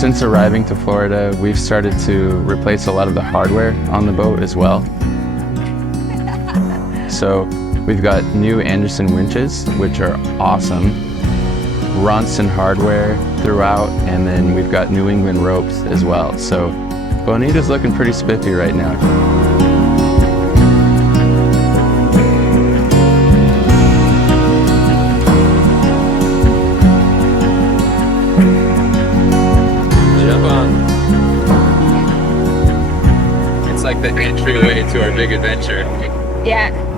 Since arriving to Florida, we've started to replace a lot of the hardware on the boat as well. So we've got new Anderson winches, which are awesome. Ronston hardware throughout, and then we've got New England ropes as well. So Bonita's looking pretty spiffy right now. Jump on. It's like the entryway to our big adventure. Yeah.